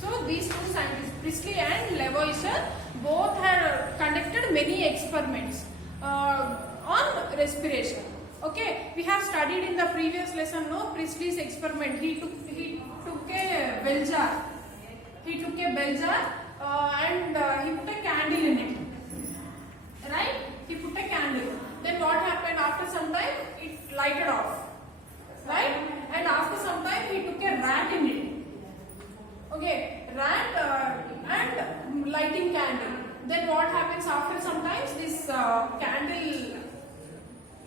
So these two scientists, Priestley and Lavoisier, both had conducted many experiments on respiration. Okay, we have studied in the previous lesson, no, Priestley's experiment. He took a bell jar. He took a bell jar and he put a candle in it. Right? He put a candle. Then what happened? After some time, it lighted off. Right? And after some time, he took a rat in it. Okay, rat and lighting candle. Then what happens after some time? This candle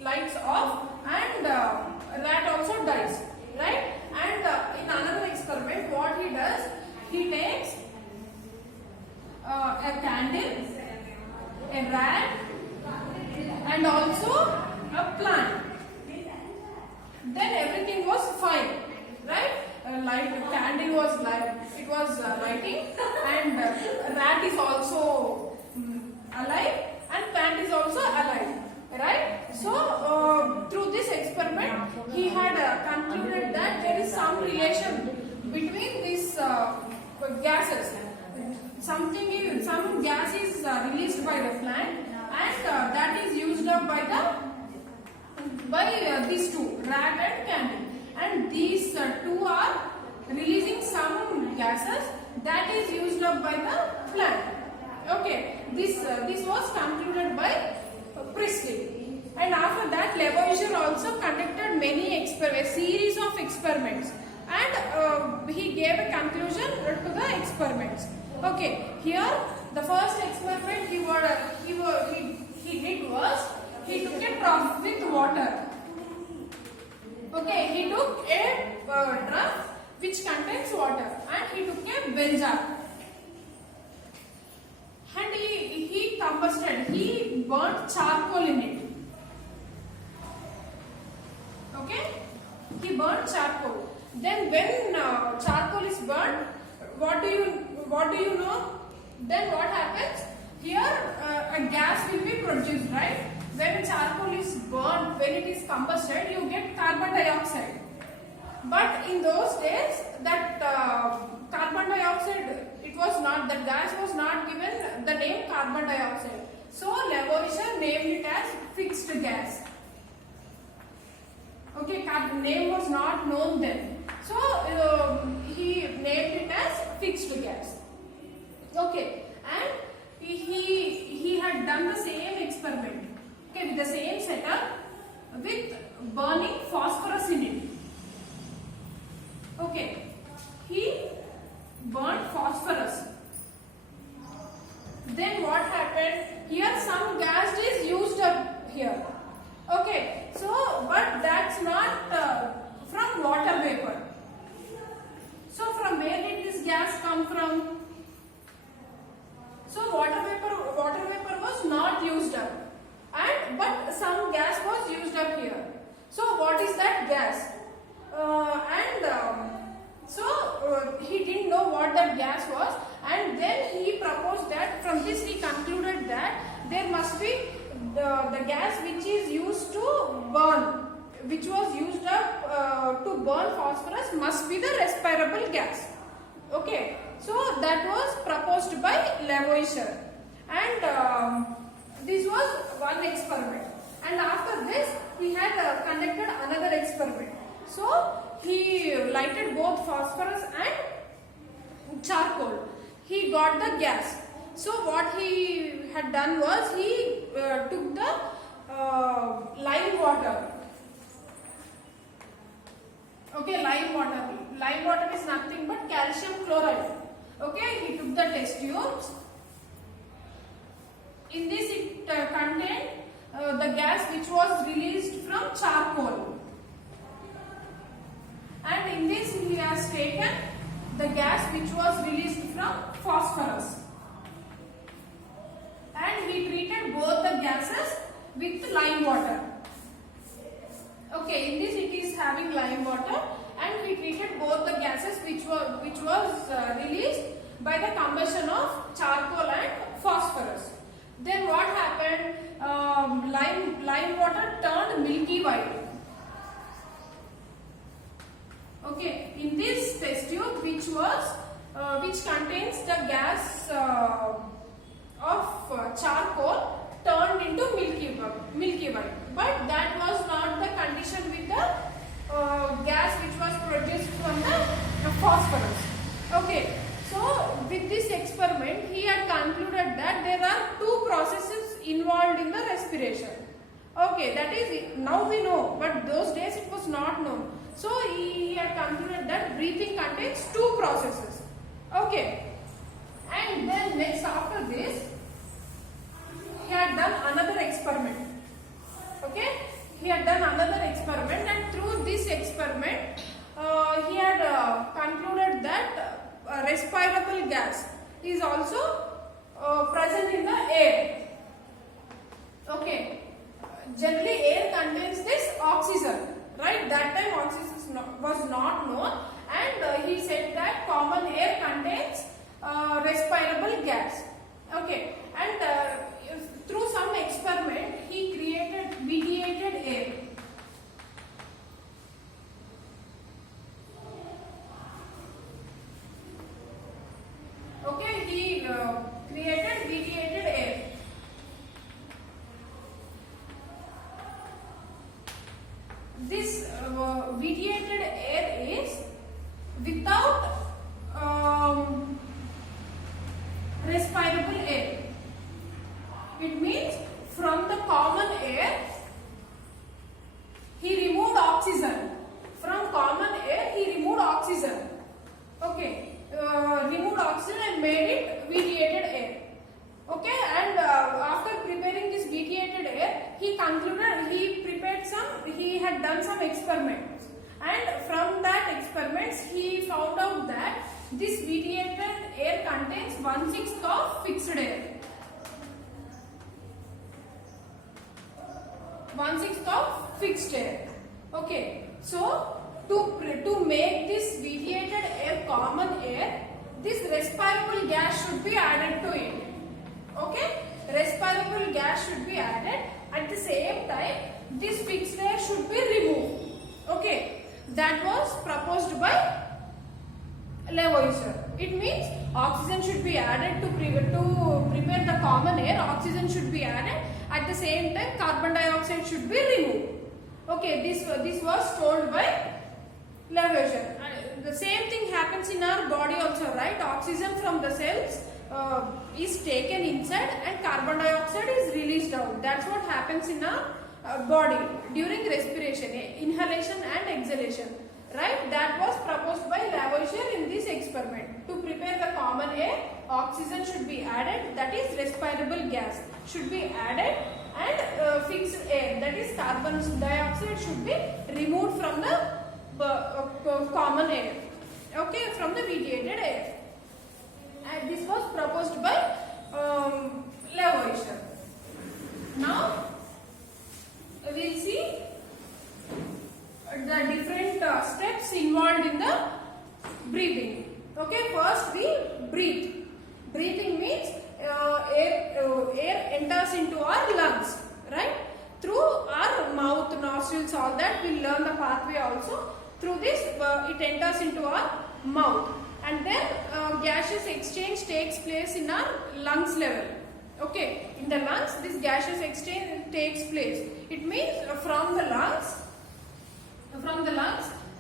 lights off and rat also dies. Right? And in another experiment, what he does, he takes a candle, a rat, and also a plant. Then everything was fine, right? Candle was it was lighting, and rat is also alive, and plant is also alive, right? So through this experiment, he had concluded that there is some relation between these gases. Some gas is released by the plant, and that is used up by these two, rat and candle, and these two are releasing some gases that is used up by the plant. Okay, this was concluded by Priestley, and after that Lavoisier also conducted a series of experiments, and he gave a conclusion to the experiments. Okay, here the first experiment he did was he took a trough with water. Okay, he took a trough which contains water, and he took a bell jar, and he combusted. He burnt charcoal in it. Okay, he burnt charcoal. Then when charcoal is burnt, what do you know? Then what happens? Here a gas will be produced, right? When charcoal is burnt, when it is combusted, you get carbon dioxide. But in those days, that carbon dioxide, that gas was not given the name carbon dioxide. So Lavoisier named it as fixed gas. Okay, name was not known then. So he named it as fixed gas. Okay, and he had done the same experiment. Okay, with the same setup, with burning phosphorus in it. Okay, he burned phosphorus. Then what happened? Here some gas is used up here. Okay, so but that's not from water vapor. So from where did this gas come from? So water vapor was not used up, but some gas was used up here. So what is that gas? He didn't know what that gas was, and then he proposed that from this he concluded that there must be the gas which is used to burn, which was used up to burn phosphorus, must be the respirable gas. Okay, so that was proposed by Lavoisier, and this was one experiment. And after this, he had conducted another experiment. So he lighted both phosphorus and charcoal. He got the gas. So what he had done was he took the lime water. Okay, lime water. Lime water is nothing but calcium chloride. Okay, he took the test tubes. In this it contained the gas which was released from charcoal. And in this he has taken the gas which was released from phosphorus. And he treated both the gases with lime water. Okay, in this it is having lime water, and he treated both the gases which was released by the combustion of charcoal and phosphorus. Then what happened? Lime water turned milky white. Okay, in this test tube which was which contains the gas of charcoal turned into milky white. But that was not the condition with the gas which was produced from the phosphorus. Okay, so with this experiment he had concluded that there are two processes involved in the respiration. Okay, that is, now we know, but those days it was not known. So he had concluded that breathing contains two processes. Okay, and then next after this he had done another experiment. Okay, he had done another experiment, and through this experiment he had concluded that respirable gas is also present in the air. Okay, generally air contains this oxygen, right? That time oxygen was not known, and he said that common air contains respirable gas. Okay, and through some experiment he created vitiated air. Okay, he created vitiated air. This vitiated air is without respirable air. It means from the common air he removed oxygen. From common air he removed oxygen. Okay, removed oxygen and made it vitiated air. Okay, and after preparing this vitiated air, he concluded he had done some experiments, and from that experiments he found out that this vitiated air contains 1/6 of fixed air. 1/6 of fixed air. Okay, so to make this vitiated air common air, this respirable gas should be added to it. Okay, respirable gas should be added. At the same time, this fixed air should be removed. Okay, that was proposed by Lavoisier. It means oxygen should be added to prepare the common air. Oxygen should be added. At the same time, carbon dioxide should be removed. Okay, this was told by Lavoisier. The same thing happens in our body also, right? Oxygen from the cells is taken inside and carbon dioxide is released out. That's what happens in our body during respiration, inhalation and exhalation, right? That was proposed by Lavoisier in this experiment. To prepare the common air, oxygen should be added, that is respirable gas should be added, and fixed air, that is carbon dioxide, should be removed from the common air. Okay, from the vitiated air. And this was proposed by Lavoisier. Now we will see the different steps involved in the breathing. Okay, first we breathe. Breathing means air enters into our lungs, right? Through our mouth, nostrils, all that. We will learn the pathway also. Through this, it enters into our mouth, and then gaseous exchange takes place in our lungs level. Okay, in the lungs, this gaseous exchange takes place. It means from the lungs,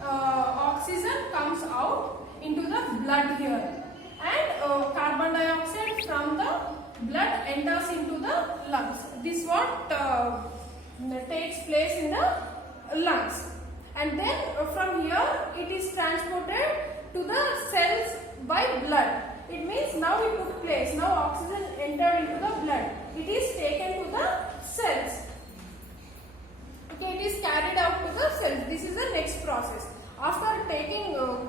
oxygen comes out into the blood here, and carbon dioxide from the blood enters into the lungs. This what takes place in the lungs, and then from here it is transported to the cells by blood. It means now it took place. Now oxygen entered into the blood. It is taken to the cells. Okay, it is carried out to the cells. This is the next process. After taking to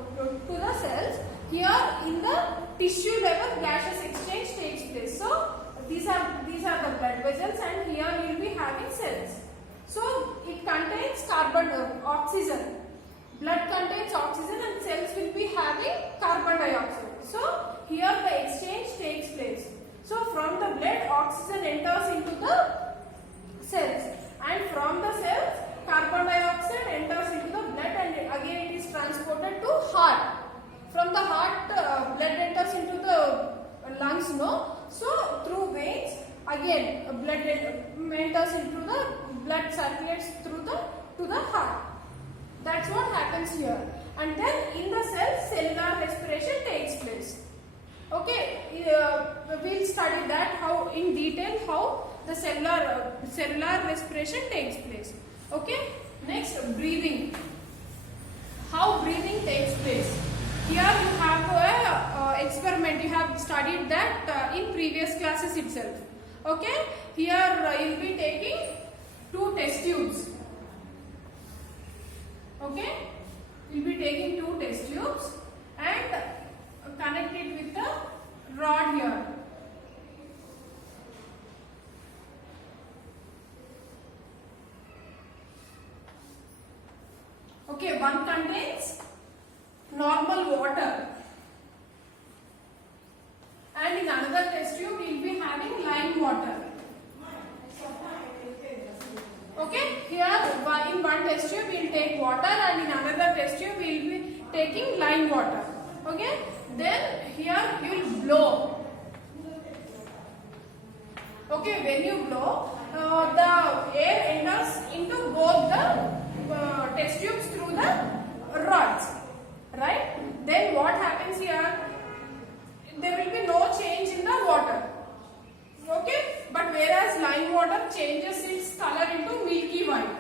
the cells, here in the tissue level gaseous exchange takes place. So these are the blood vessels, and here you will be having cells. So it contains oxygen. Blood contains oxygen and cells will be having carbon dioxide. So here the exchange takes place. So from the blood oxygen enters into the cells, and from the cells carbon dioxide enters into the blood, and again it is transported to heart. From the heart, blood enters into the lungs, no? So through veins, again blood enters into the blood circulates through the to the heart. That's what happens here. And then in the cells, cellular respiration takes place. Okay, we'll study that how in detail how the cellular respiration takes place. Okay, next breathing. How breathing takes place. Here you have a experiment. You have studied that in previous classes itself. Okay, here you'll be taking 2 test tubes. Okay, you'll be taking 2 test tubes and connect it with the rod here. Okay, one contains normal water and in another test tube we will be having lime water. Okay, here in one test tube we will take water and in another test tube we will be taking lime water. Okay, then here you will blow. Okay, when you blow, the air enters into both the test tubes through the rods, right? Then what happens here? There will be no change in the water. Okay, but whereas lime water changes its color into milky white.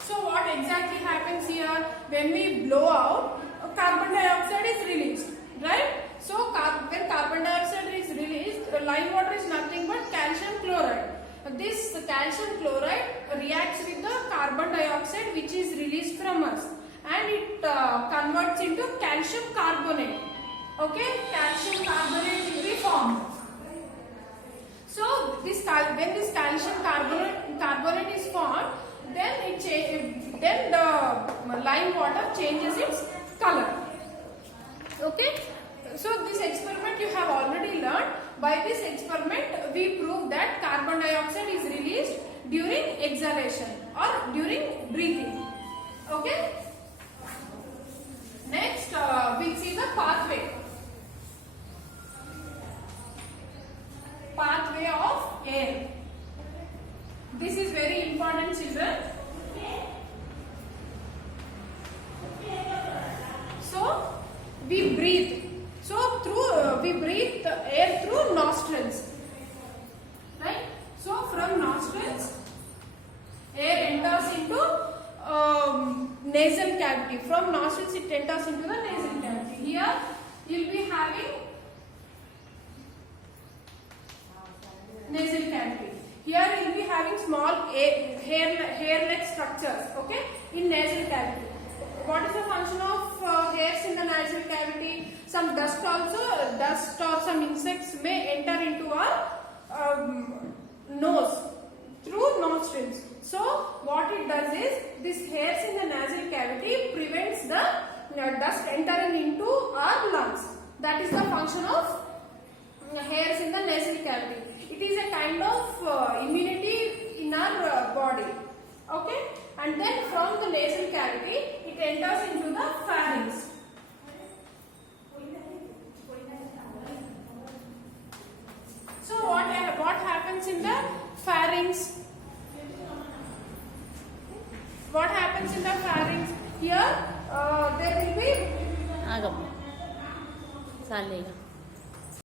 So what exactly happens here? When we blow out, carbon dioxide is released, right? So when carbon dioxide is released, lime water is nothing but calcium chloride. This calcium chloride reacts with the carbon dioxide which is released from us and it converts into calcium carbonate. Okay, calcium carbonate will be formed. So when this calcium carbonate is formed, then the lime water changes its color. Okay, so this experiment you have already learned. By this experiment we prove that carbon dioxide is released during exhalation or during breathing. Okay, next we'll see the pathway of air. This is very important, children. So we breathe. So we breathe the air through nostrils, right? So from nostrils, air enters into nasal cavity. From nostrils, it enters into the nasal cavity. Here, you'll be having nasal cavity. Here, you'll be having small hair-like structures. Okay, in nasal cavity. What is the function of hairs in the nasal cavity? Some dust or some insects may enter into our nose through nostrils. So what it does is, this hairs in the nasal cavity prevents the dust entering into our lungs. That is the function of hairs in the nasal cavity. It is a kind of immunity in our body. Okay, and then from the nasal cavity it enters into the pharynx. So what happens in the pharynx? What happens in the pharynx? Here there will be Agam. Salega.